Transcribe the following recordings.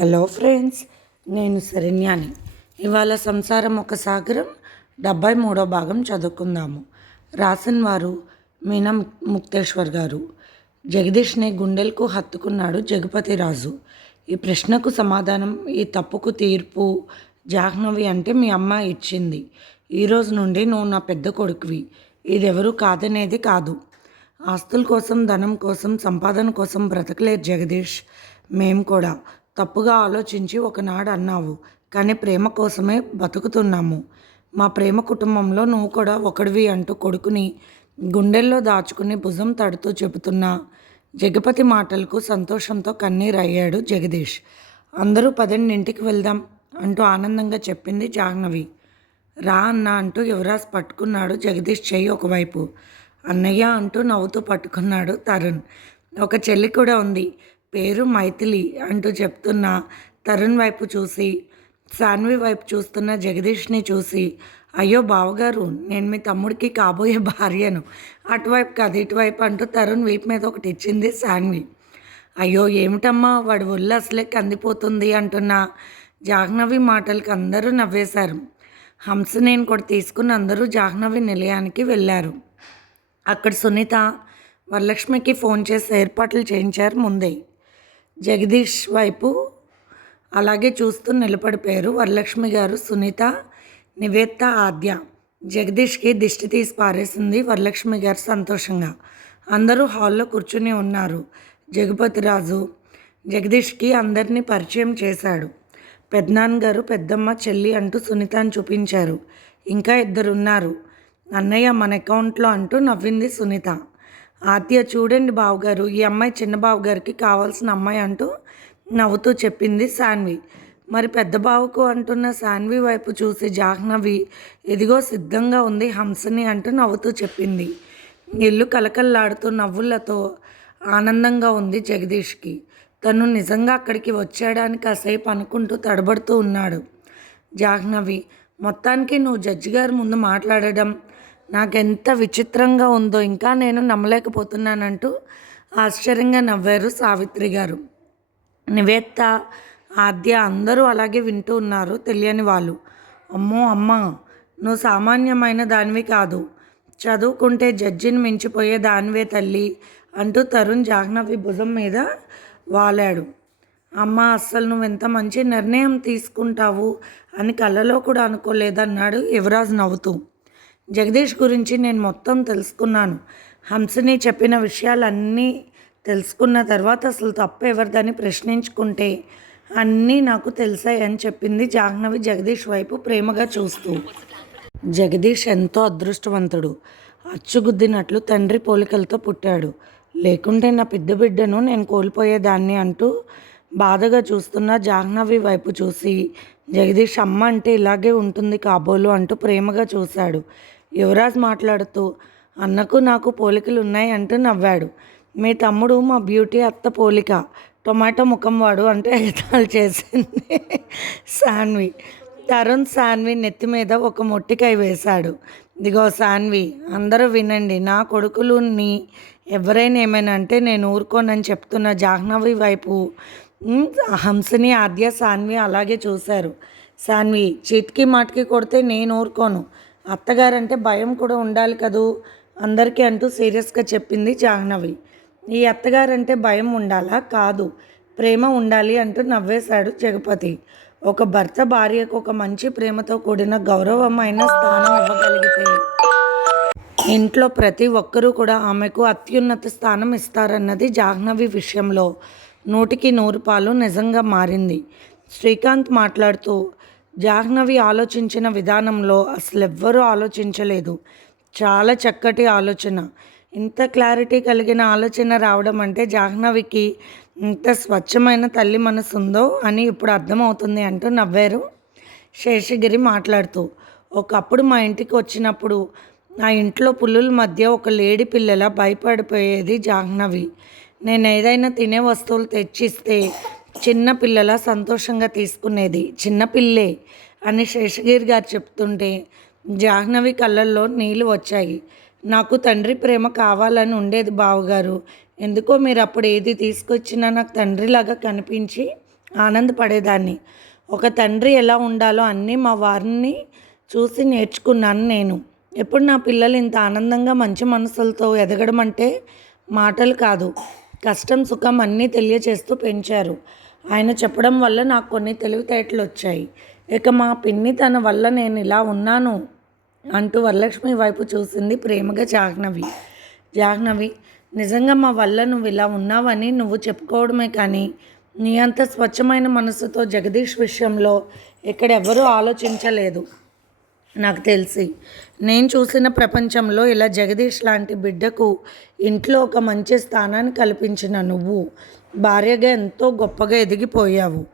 Hello friends నేను శరణ్యాని. ఇవాళ సంసారం ఒక సాగరం డెబ్బై మూడో భాగం చదువుకుందాము. రాసిన వారు మీనా ముక్తేశ్వర్ గారు. జగదీష్ని గుండెలకు హత్తుకున్నాడు జగపతి రాజు. ఈ ప్రశ్నకు సమాధానం ఈ తప్పుకు తీర్పు జాహ్నవి అంటే మీ అమ్మ ఇచ్చింది. ఈరోజు నుండి నువ్వు నా పెద్ద కొడుకువి. ఇదెవరు కాదనేది కాదు. ఆస్తుల కోసం ధనం కోసం సంపాదన కోసం బ్రతకలేదు జగదీష్. మేము కూడా తప్పుగా ఆలోచించి ఒకనాడు అన్నావు కానీ ప్రేమ కోసమే బతుకుతున్నాము. మా ప్రేమ కుటుంబంలో నువ్వు కూడా ఒకడివి అంటూ కొడుకుని గుండెల్లో దాచుకుని భుజం తడుతూ చెబుతున్నా. జగపతి మాటలకు సంతోషంతో కన్నీరయ్యాడు జగదీష్. అందరూ పన్నెండింటికి వెళ్దాం అంటూ ఆనందంగా చెప్పింది జాహ్నవి. రా అన్న అంటూ యువరాజ్ పట్టుకున్నాడు జగదీష్ చెయ్యి ఒకవైపు. అన్నయ్య అంటూ నవ్వుతూ పట్టుకున్నాడు తరుణ్. ఒక చెల్లి కూడా ఉంది. పేరు మైథిలి అంటూ చెప్తున్న తరుణ్ వైపు చూసి సాన్వి వైపు చూస్తున్న జగదీష్ని చూసి అయ్యో బావగారు నేను మీ తమ్ముడికి కాబోయే భార్యను. అటువైపు కాదు ఇటువైపు అంటూ తరుణ్ వీపు మీద ఒకటి ఇచ్చింది సాన్వి. అయ్యో ఏమిటమ్మా వాడి ఒళ్ళు అసలే కందిపోతుంది అంటున్న జాహ్నవి మాటలకు అందరూ నవ్వేశారు. హంస నేను కూడా తీసుకుని అందరూ జాహ్నవి నిలయానికి వెళ్ళారు. అక్కడ సునీత వరలక్ష్మికి ఫోన్ చేసి ఏర్పాట్లు చేయించారు ముందే. జగదీష్ వైపు అలాగే చూస్తూ నిలబడిపోయారు వరలక్ష్మి గారు సునీత నివేత్త ఆద్య. జగదీష్కి దిష్టి తీసి పారేసింది వరలక్ష్మి గారు సంతోషంగా. అందరూ హాల్లో కూర్చుని ఉన్నారు. జగపతి రాజు జగదీష్కి అందరినీ పరిచయం చేశాడు. పెద్దనాన్నగారు పెద్దమ్మ చెల్లి అంటూ సునీతని చూపించారు. ఇంకా ఇద్దరు ఉన్నారు అన్నయ్య మన అకౌంట్లో అంటూ నవ్వింది సునీత. ఆత్య చూడండి బావగారు ఈ అమ్మాయి చిన్న బావగారికి కావాల్సిన అమ్మాయి అంటూ నవ్వుతూ చెప్పింది సాన్వి మరి పెద్ద బావకు అంటున్న సాన్వి వైపు చూసి జాహ్నవి ఎదిగో సిద్ధంగా ఉంది హంసని అంటూ నవ్వుతూ చెప్పింది. ఇల్లు కలకల్లాడుతూ నవ్వులతో ఆనందంగా ఉంది జగదీష్కి. తను నిజంగా అక్కడికి వచ్చేయడానికి కాసేపు అనుకుంటూ తడబడుతూ ఉన్నాడు. జాహ్నవి మొత్తానికి నువ్వు జడ్జి గారి ముందు మాట్లాడడం నాకెంత విచిత్రంగా ఉందో ఇంకా నేను నమ్మలేకపోతున్నానంటూ ఆశ్చర్యంగా నవ్వారు సావిత్రి గారు. నివేత్త ఆద్య అందరూ అలాగే వింటూ ఉన్నారు తెలియని వాళ్ళు. అమ్మో అమ్మ నువ్వు సామాన్యమైన దానివి కాదు. చదువుకుంటే జడ్జిని మించిపోయే దానివే తల్లి అంటూ తరుణ్ జాహ్నవి భుజం మీద వాలాడు. అమ్మ అస్సలు నువ్వు ఎంత మంచి నిర్ణయం తీసుకుంటావు అని కళ్ళలో కూడా అనుకోలేదన్నాడు యువరాజ్ నవ్వుతూ. జగదీష్ గురించి నేను మొత్తం తెలుసుకున్నాను. హంసని చెప్పిన విషయాలన్నీ తెలుసుకున్న తర్వాత అసలు తప్పు ఎవరిదని ప్రశ్నించుకుంటే అన్నీ నాకు తెలిసాయి అని చెప్పింది జాహ్నవి జగదీష్ వైపు ప్రేమగా చూస్తూ. జగదీష్ ఎంతో అదృష్టవంతుడు. అచ్చుగుద్దినట్లు తండ్రి పోలికలతో పుట్టాడు. లేకుంటే నా పెద్ద బిడ్డను నేను కోల్పోయేదాన్ని అంటూ బాధగా చూస్తున్న జాహ్నవి వైపు చూసి జగదీష్ అమ్మ అంటే ఇలాగే ఉంటుంది కాబోలు అంటూ ప్రేమగా చూశాడు. యువరాజ్ మాట్లాడుతూ అన్నకు నాకు పోలికలు ఉన్నాయి అంటూ నవ్వాడు. మీ తమ్ముడు మా బ్యూటీ అత్త పోలిక టొమాటో ముఖం వాడు అంటూ ఎగతాలు చేసింది సాన్వి తరుణ్ సాన్వి నెత్తి మీద ఒక మొట్టికాయ వేశాడు. ఇదిగో సాన్వి అందరూ వినండి నా కొడుకులుని ఎవరైనా ఏమైనా అంటే నేను ఊరుకోనని చెప్తున్న జాహ్నవి వైపు హంసని ఆద్య సాన్వి అలాగే చూశారు. సాన్వి చిట్కి మాటికి కొడితే నేను ఊరుకోను. అత్తగారంటే భయం కూడా ఉండాలి కదూ? అందరికీ అంటూ సీరియస్గా చెప్పింది జాహ్నవి. ఈ అత్తగారంటే భయం ఉండాలా? కాదు. ప్రేమ ఉండాలి అంటూ నవ్వేశాడు జగపతి. ఒక భర్త భార్యకు ఒక మంచి ప్రేమతో కూడిన గౌరవమైన స్థానం ఇవ్వగలిగితే ఇంట్లో ప్రతి ఒక్కరూ కూడా ఆమెకు అత్యున్నత స్థానం ఇస్తారన్నది జాహ్నవి విషయంలో నూటికి నూరు పాలు నిజంగా మారింది. శ్రీకాంత్ మాట్లాడుతూ జాహ్నవి ఆలోచించిన విధానంలో అసలు ఎవ్వరూ ఆలోచించలేదు. చాలా చక్కటి ఆలోచన. ఇంత క్లారిటీ కలిగిన ఆలోచన రావడం అంటే జాహ్నవికి ఇంత స్వచ్ఛమైన తల్లి మనసు ఉందో అని ఇప్పుడు అర్థమవుతుంది అంటూ నవ్వారు శేషగిరి మాట్లాడుతూ. ఒకప్పుడు మా ఇంటికి వచ్చినప్పుడు నా ఇంట్లో పుల్లుల మధ్య ఒక లేడి పిల్లల భయపడిపోయేది జాహ్నవి. నేను ఏదైనా తినే వస్తువులు తెచ్చిస్తే చిన్న పిల్లల సంతోషంగా తీసుకునేది. చిన్నపిల్లే అని శేషగిరి గారు చెప్తుంటే జాహ్నవి కళ్ళల్లో నీళ్ళు వచ్చాయి. నాకు తండ్రి ప్రేమ కావాలని ఉండేది బావగారు. ఎందుకో మీరు అప్పుడు ఏది తీసుకొచ్చినా నాకు తండ్రిలాగా కనిపించి ఆనందపడేదాన్ని. ఒక తండ్రి ఎలా ఉండాలో అన్నీ మా వారిని చూసి నేర్చుకున్నాను నేను. ఎప్పుడు నా పిల్లలు ఇంత ఆనందంగా మంచి మనసులతో ఎదగడం అంటే మాటలు కాదు. కష్టం సుఖం అన్నీ తెలియచేస్తూ పెంచారు. ఆయన చెప్పడం వల్ల నాకు కొన్ని తెలివితేటలు వచ్చాయి. ఇక మా పిన్ని తన వల్ల నేను ఇలా ఉన్నాను అంటూ వరలక్ష్మి వైపు చూసింది ప్రేమగా జాహ్నవి. జాహ్నవి నిజంగా మా వల్ల నువ్వు ఇలా ఉన్నావని నువ్వు చెప్పుకోవడమే కానీ నీ అంత స్వచ్ఛమైన మనసుతో జగదీష్ విషయంలో ఇక్కడ ఆలోచించలేదు. నాకు తెలిసి నేను చూసిన ప్రపంచంలో ఇలా జగదీష్ లాంటి బిడ్డకు ఇంట్లో ఒక మంచి స్థానాన్ని కల్పించిన నువ్వు భార్యగా ఎంతో గొప్పగా ఎదిగిపోయావు.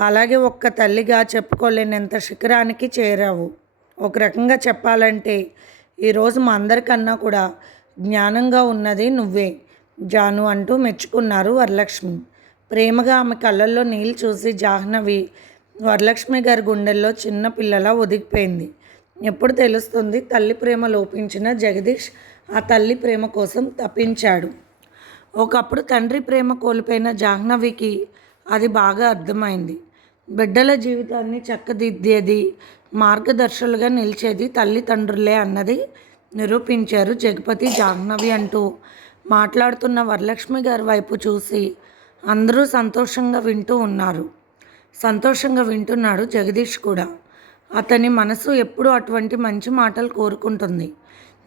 అలాగే ఒక్క తల్లిగా చెప్పుకోలేనంత శిఖరానికి చేరావు. ఒక రకంగా చెప్పాలంటే ఈరోజు మా అందరికన్నా కూడా జ్ఞానంగా ఉన్నది నువ్వే. జాను అంటూ మెచ్చుకున్నారు వరలక్ష్మి. ప్రేమగా ఆమె కళ్ళల్లో నీళ్ళు చూసి జాహ్నవి వరలక్ష్మి గారి గుండెల్లో చిన్న పిల్లలా ఒదిగిపోయింది. ఎప్పుడు తెలుస్తుంది? తల్లి ప్రేమ లోపించిన జగదీష్ ఆ తల్లి ప్రేమ కోసం తప్పించాడు. ఒకప్పుడు తండ్రి ప్రేమ కోల్పోయిన జాహ్నవికి అది బాగా అర్థమైంది. బిడ్డల జీవితాన్ని చక్కదిద్దేది మార్గదర్శులుగా నిలిచేది తల్లిదండ్రులే అన్నది నిరూపించారు జగపతి జాహ్నవి అంటూ. మాట్లాడుతున్న వరలక్ష్మి గారి వైపు చూసి అందరూ సంతోషంగా వింటూ ఉన్నారు. సంతోషంగా వింటున్నాడు జగదీష్ కూడా. అతని మనసు ఎప్పుడూ అటువంటి మంచి మాటలు కోరుకుంటుంది.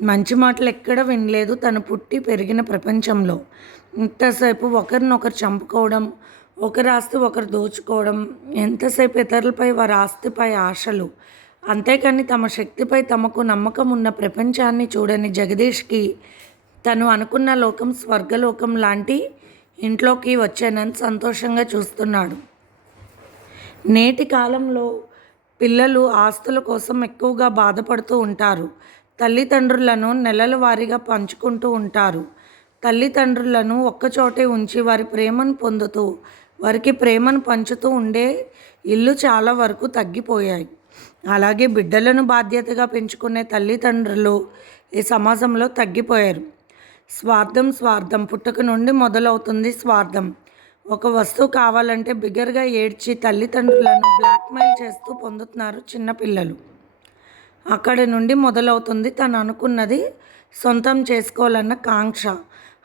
మంచి మాటలు ఎక్కడ వినలేదు. తను పుట్టి పెరిగిన ప్రపంచంలో. ఇంతసేపు ఒకరినొకరు చంపుకోవడం ఒకరి ఆస్తి ఒకరు దోచుకోవడం ఎంతసేపు ఇతరులపై వారి ఆస్తిపై ఆశలు. అంతేకాని తమ శక్తిపై తమకు నమ్మకం ఉన్న ప్రపంచాన్ని చూడని జగదీష్కి తను అనుకున్న లోకం స్వర్గలోకం లాంటి ఇంట్లోకి వచ్చానని సంతోషంగా చూస్తున్నాడు. నేటి కాలంలో పిల్లలు ఆస్తుల కోసం ఎక్కువగా బాధపడుతూ ఉంటారు. తల్లిదండ్రులను నెలల వారీగా పంచుకుంటూ ఉంటారు. తల్లిదండ్రులను ఒక్కచోటే ఉంచి వారి ప్రేమను పొందుతూ వారికి ప్రేమను పంచుతూ ఉండే ఇల్లు చాలా వరకు తగ్గిపోయాయి. అలాగే బిడ్డలను బాధ్యతగా పెంచుకునే తల్లిదండ్రులు ఈ సమాజంలో తగ్గిపోయారు. స్వార్థం స్వార్థం పుట్టుక నుండి మొదలవుతుంది స్వార్థం. ఒక వస్తువు కావాలంటే బిగ్గరగా ఏడ్చి తల్లిదండ్రులను బ్లాక్మెయిల్ చేస్తూ పొందుతున్నారు చిన్నపిల్లలు అక్కడి నుండి మొదలవుతుంది తను అనుకున్నది సొంతం చేసుకోవాలన్న కాంక్ష.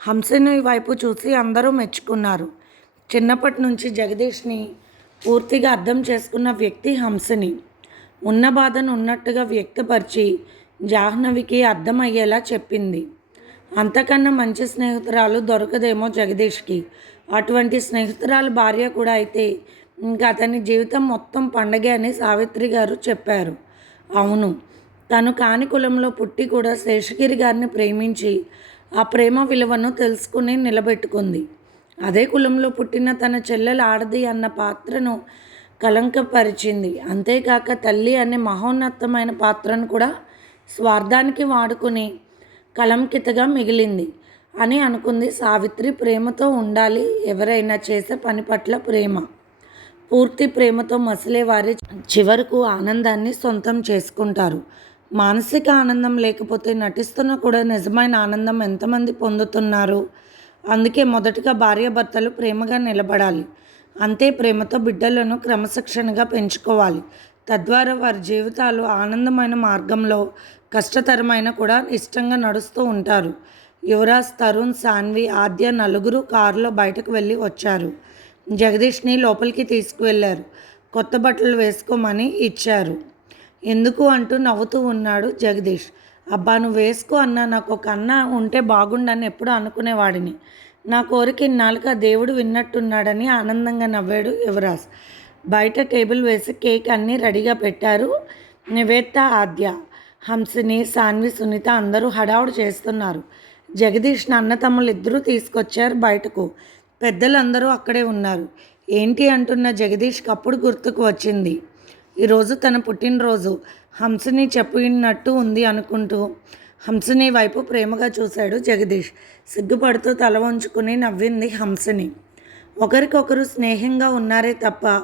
హంసని వైపు చూసి అందరూ మెచ్చుకున్నారు. చిన్నప్పటి నుంచి జగదీష్ని పూర్తిగా అర్థం చేసుకున్న వ్యక్తి హంసని. ఉన్న బాధను ఉన్నట్టుగా వ్యక్తపరిచి జాహ్నవికి అర్థమయ్యేలా చెప్పింది. అంతకన్నా మంచి స్నేహితురాలు దొరకదేమో జగదీష్కి. అటువంటి స్నేహితురాలు భార్య కూడా అయితే ఇంకా అతని జీవితం మొత్తం పండగే అని సావిత్రి గారు చెప్పారు. అవును తను కాని కులంలో పుట్టి కూడా శేషగిరి గారిని ప్రేమించి ఆ ప్రేమ విలువను తెలుసుకుని నిలబెట్టుకుంది. అదే కులంలో పుట్టిన తన చెల్లెలు ఆడది అన్న పాత్రను కలంకపరిచింది అంతేకాక తల్లి అనే మహోన్నతమైన పాత్రను కూడా స్వార్థానికి వాడుకుని కలంకితగా మిగిలింది. అని అనుకుంది సావిత్రి ప్రేమతో ఉండాలి ఎవరైనా చేసే పని పట్ల ప్రేమ. పూర్తి ప్రేమతో మసలే వారి చివరకు ఆనందాన్ని సొంతం చేసుకుంటారు. మానసిక ఆనందం లేకపోతే నటిస్తున్న కూడా నిజమైన ఆనందం ఎంతమంది పొందుతున్నారు? అందుకే మొదటగా భార్యాభర్తలు ప్రేమగా నిలబడాలి. అంతే ప్రేమతో బిడ్డలను క్రమశిక్షణగా పెంచుకోవాలి. తద్వారా వారి జీవితాలు ఆనందమైన మార్గంలో కష్టతరమైన కూడా ఇష్టంగా నడుస్తూ ఉంటారు. యువరాజ్ తరుణ్ సాన్వి ఆద్య నలుగురు కారులో బయటకు వెళ్ళి వచ్చారు. జగదీష్ని లోపలికి తీసుకువెళ్ళారు. కొత్త బట్టలు వేసుకోమని ఇచ్చారు. ఎందుకు అంటూ నవ్వుతూ ఉన్నాడు జగదీష్. అబ్బా నువ్వు వేసుకో అన్న నాకు ఒక అన్న ఉంటే బాగుండని ఎప్పుడు అనుకునేవాడిని. నా కోరిక ఇన్నాళ్ళుగా దేవుడు విన్నట్టున్నాడని ఆనందంగా నవ్వాడు యువరాజ్. బయట టేబుల్ వేసి కేక్ అన్నీ రెడీగా పెట్టారు నివేత్త ఆద్య హంసిని సాన్వి సునీత అందరూ హడావుడు చేస్తున్నారు. జగదీష్ అన్న తమ్ముళ్ళు ఇద్దరూ తీసుకొచ్చారు బయటకు. పెద్దలందరూ అక్కడే ఉన్నారు. ఏంటి అంటున్న జగదీష్కి అప్పుడు గుర్తుకు వచ్చింది. ఈరోజు తన పుట్టినరోజు. హంసని చెప్పినట్టు ఉంది అనుకుంటూ హంసని వైపు ప్రేమగా చూశాడు జగదీష్. సిగ్గుపడుతూ తల వంచుకుని నవ్వింది హంసని. ఒకరికొకరు స్నేహంగా ఉన్నారే తప్ప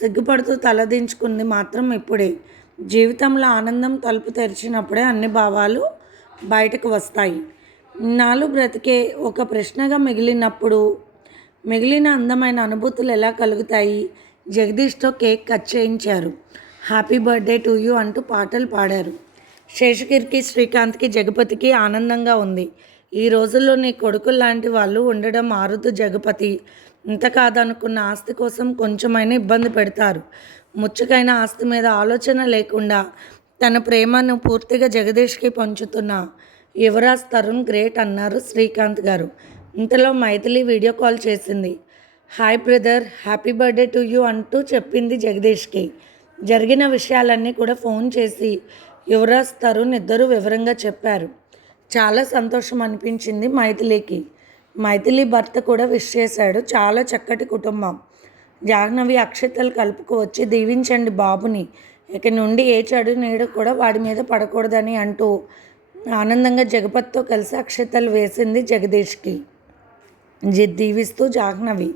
సిగ్గుపడుతూ తలదించుకుంది మాత్రం ఇప్పుడే. జీవితంలో ఆనందం తలుపు తెరిచినప్పుడే అన్ని భావాలు బయటకు వస్తాయి. నాలు బ్రతికే ఒక ప్రశ్నగా మిగిలినప్పుడు మిగిలిన అందమైన అనుభూతులు ఎలా కలుగుతాయి? జగదీష్తో కేక్ కట్ చేయించారు. హ్యాపీ బర్త్డే టు యూ అంటూ పాటలు పాడారు. శేషగిరికి శ్రీకాంత్కి జగపతికి ఆనందంగా ఉంది. ఈ రోజుల్లో నీ కొడుకులు లాంటి వాళ్ళు ఉండడం మారుతూ జగపతి ఇంత కాదనుకున్న ఆస్తి కోసం కొంచెమైనా ఇబ్బంది పెడతారు. ముచ్చుకైన ఆస్తి మీద ఆలోచన లేకుండా తన ప్రేమను పూర్తిగా జగదీష్కి పంచుతున్న యువరాజ్ తరుణ్ గ్రేట్ అన్నారు శ్రీకాంత్ గారు. ఇంతలో మైథిలి వీడియో కాల్ చేసింది. Hi brother happy birthday to you అంటూ చెప్పింది జగదీష్కి. జరిగిన విషయాలన్నీ కూడా ఫోన్ చేసి యువరాజ్ తరుణ్ ఇద్దరు వివరంగా చెప్పారు. చాలా సంతోషం అనిపించింది మైథిలికి. మైథిలి భర్త కూడా విష్ చేశాడు. చాలా చక్కటి కుటుంబం. జాహ్నవి అక్షతలు కలుపుకు వచ్చి దీవించండి బాబుని. ఇక నుండి ఏ చెడు నీడ కూడా వాడి మీద పడకూడదని అంటూ ఆనందంగా జగపత్తో కలిసి అక్షతలు వేసింది జగదీష్కి. దీవిస్తూ జాహ్నవి.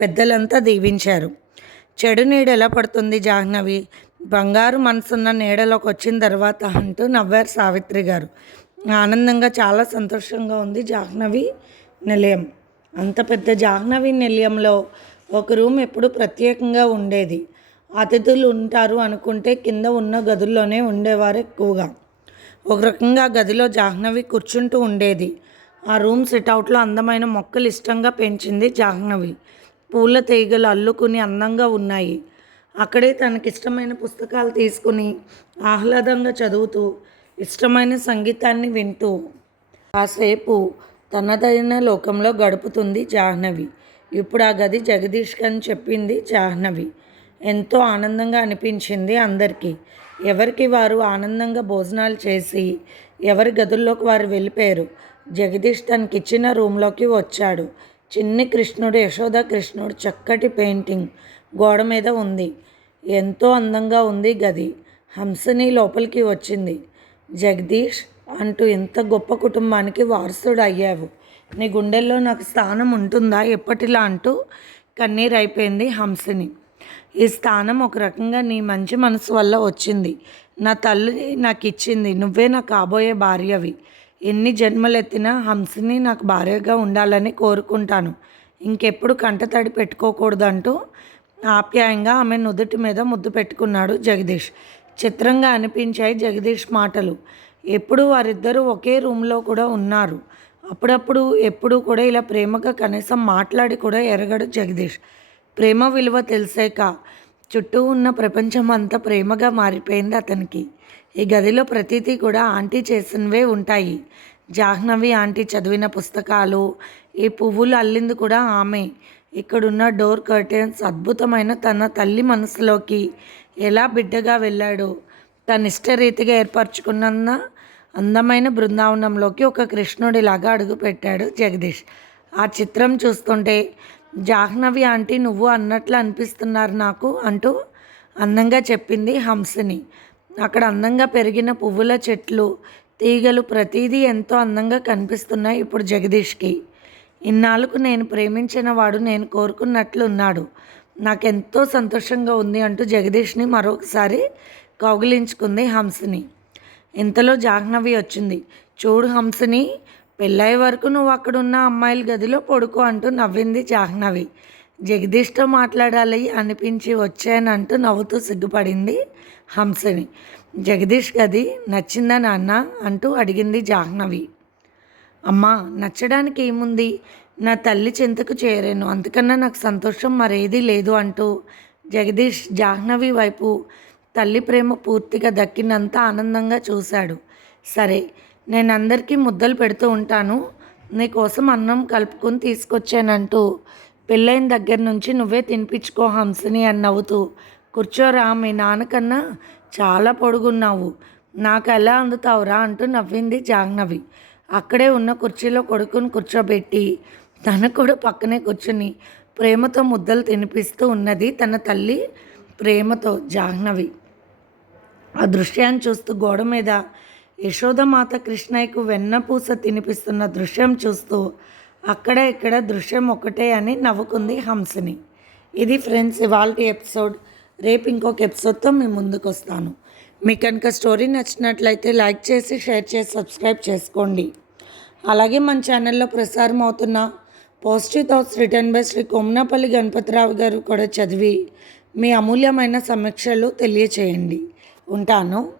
పెద్దలంతా దీవించారు. చెడు నీడ ఎలా పడుతుంది జాహ్నవి? బంగారు మనసున్న నీడలోకి వచ్చిన తర్వాత అంటూ నవ్వారు సావిత్రి గారు. ఆనందంగా చాలా సంతోషంగా ఉంది జాహ్నవి నిలయం. అంత పెద్ద జాహ్నవి నిలయంలో ఒక రూమ్ ఎప్పుడు ప్రత్యేకంగా ఉండేది. అతిథులు ఉంటారు అనుకుంటే కింద ఉన్న గదుల్లోనే ఉండేవారు ఎక్కువగా. ఒక రకంగా గదిలో జాహ్నవి కూర్చుంటూ ఉండేది. ఆ రూమ్ సిట్అవుట్లో అందమైన మొక్కలు ఇష్టంగా పెంచింది జాహ్నవి. పూల తీగలు అల్లుకుని అందంగా ఉన్నాయి. అక్కడే తనకిష్టమైన పుస్తకాలు తీసుకుని ఆహ్లాదంగా చదువుతూ ఇష్టమైన సంగీతాన్ని వింటూ. కాసేపు తనదైన లోకంలో గడుపుతుంది జాహ్నవి. ఇప్పుడు ఆ గది జగదీష్ అని చెప్పింది జాహ్నవి. ఎంతో ఆనందంగా అనిపించింది అందరికీ. ఎవరికి వారు ఆనందంగా భోజనాలు చేసి ఎవరి గదుల్లోకి వారు వెళ్ళిపోయారు. జగదీష్ తనకిచ్చిన రూమ్లోకి వచ్చాడు. చిన్ని కృష్ణుడు యశోద కృష్ణుడు చక్కటి పెయింటింగ్ గోడ మీద ఉంది. ఎంతో అందంగా ఉంది గది. హంసని లోపలికి వచ్చింది. జగదీష్ అంటూ ఇంత గొప్ప కుటుంబానికి వారసుడు అయ్యావు నీ గుండెల్లో నాకు స్థానం ఉంటుందా ఎప్పటిలా అంటూ కన్నీరైపోయింది అయిపోయింది హంసని. ఈ స్థానం ఒక రకంగా నీ మంచి మనసు వల్ల వచ్చింది. నా తల్లి నాకు ఇచ్చింది నువ్వే నా కాబోయే భార్యవి. ఎన్ని జన్మలెత్తినా హంసని నాకు భార్యగా ఉండాలని కోరుకుంటాను. ఇంకెప్పుడు కంటతడి పెట్టుకోకూడదంటూ ఆప్యాయంగా ఆమె నుదుటి మీద ముద్దు పెట్టుకున్నాడు జగదీష్. చిత్రంగా అనిపించాయి జగదీష్ మాటలు. ఎప్పుడు వారిద్దరూ ఒకే రూమ్లో కూడా ఉన్నారు. అప్పుడప్పుడు ఎప్పుడూ కూడా ఇలా ప్రేమగా కనీసం మాట్లాడి కూడా ఎరగడు జగదీష్. ప్రేమ విలువ తెలిసాక చుట్టూ ఉన్న ప్రపంచం అంతా ప్రేమగా మారిపోయింది అతనికి. ఈ గదిలో ప్రతిదీ కూడా ఆంటీ చేసినవే ఉంటాయి. జాహ్నవి ఆంటీ చదివిన పుస్తకాలు ఈ పువ్వులు అల్లింది కూడా ఆమె. ఇక్కడున్న డోర్ కర్టెన్స్ అద్భుతమైన తన తల్లి మనసులోకి ఎలా బిడ్డగా వెళ్ళాడో. తన ఇష్టరీతిగా ఏర్పరచుకున్న అందమైన బృందావనంలోకి ఒక కృష్ణుడిలాగా అడుగుపెట్టాడు జగదీష్. ఆ చిత్రం చూస్తుంటే జాహ్నవి ఆంటీ నువ్వు అన్నట్లు అనిపిస్తున్నారు నాకు అంటూ అందంగా చెప్పింది హంసని. అక్కడ అందంగా పెరిగిన పువ్వుల చెట్లు తీగలు ప్రతిదీ ఎంతో అందంగా కనిపిస్తున్నాయి ఇప్పుడు జగదీష్కి. ఇన్నాళ్ళకు నేను ప్రేమించిన వాడు నేను కోరుకున్నట్లు ఉన్నాడు నాకెంతో సంతోషంగా ఉంది అంటూ జగదీష్ని మరొకసారి కౌగిలించుకుంది హంసని. ఇంతలో జాహ్నవి వచ్చింది. చూడు హంసని పెళ్ళయ్యే వరకు నువ్వు అక్కడున్న అమ్మాయిల గదిలో పడుకో అంటూ నవ్వింది జాహ్నవి. జగదీష్తో మాట్లాడాలి అనిపించి వచ్చానంటూ నవ్వుతూ సిగ్గుపడింది హంసని. జగదీష్ గది నచ్చిందా నాన్న? అంటూ అడిగింది జాహ్నవి. అమ్మా నచ్చడానికి ఏముంది? నా తల్లి చింతకు చేరాను అందుకన్నా నాకు సంతోషం మరేదీ లేదు అంటూ జగదీష్ జాహ్నవి వైపు తల్లి ప్రేమ పూర్తిగా దక్కినంత ఆనందంగా చూశాడు. సరే నేను అందరికీ ముద్దలు పెడుతూ ఉంటాను. నీకోసం అన్నం కలుపుకొని తీసుకొచ్చానంటూ. పెళ్ళైన దగ్గర నుంచి నువ్వే తినిపించుకో హంసని అని నవ్వుతూ కూర్చోరా మీ నాన్నకన్నా చాలా పొడుగున్నావు. నాకు ఎలా అందుతావురా అంటూ నవ్వింది జాహ్నవి. అక్కడే ఉన్న కుర్చీలో కొడుకుని కూర్చోబెట్టి తన కూడా పక్కనే కూర్చుని ప్రేమతో ముద్దలు తినిపిస్తూ ఉన్నది తన తల్లి ప్రేమతో జాహ్నవి. ఆ దృశ్యాన్ని చూస్తూ గోడ మీద యశోదమాత కృష్ణయ్యకు వెన్నపూస తినిపిస్తున్న దృశ్యం చూస్తూ అక్కడ ఇక్కడ దృశ్యం ఒకటే అని నవ్వుకుంది హంసని. ఇది ఫ్రెండ్స్ ఇవాళ ఎపిసోడ్. రేపు ఇంకొక ఎపిసోడ్తో మేము ముందుకు వస్తాను మీకు కనుక స్టోరీ నచ్చినట్లయితే లైక్ చేసి షేర్ చేసి సబ్స్క్రైబ్ చేసుకోండి. అలాగే మన ఛానల్లో ప్రసారం అవుతున్న positive thoughts written by Sri Kommanapalli Ganapathirao garu కూడా చదివి మీ అమూల్యమైన సమీక్షలు తెలియచేయండి. ఉంటాను.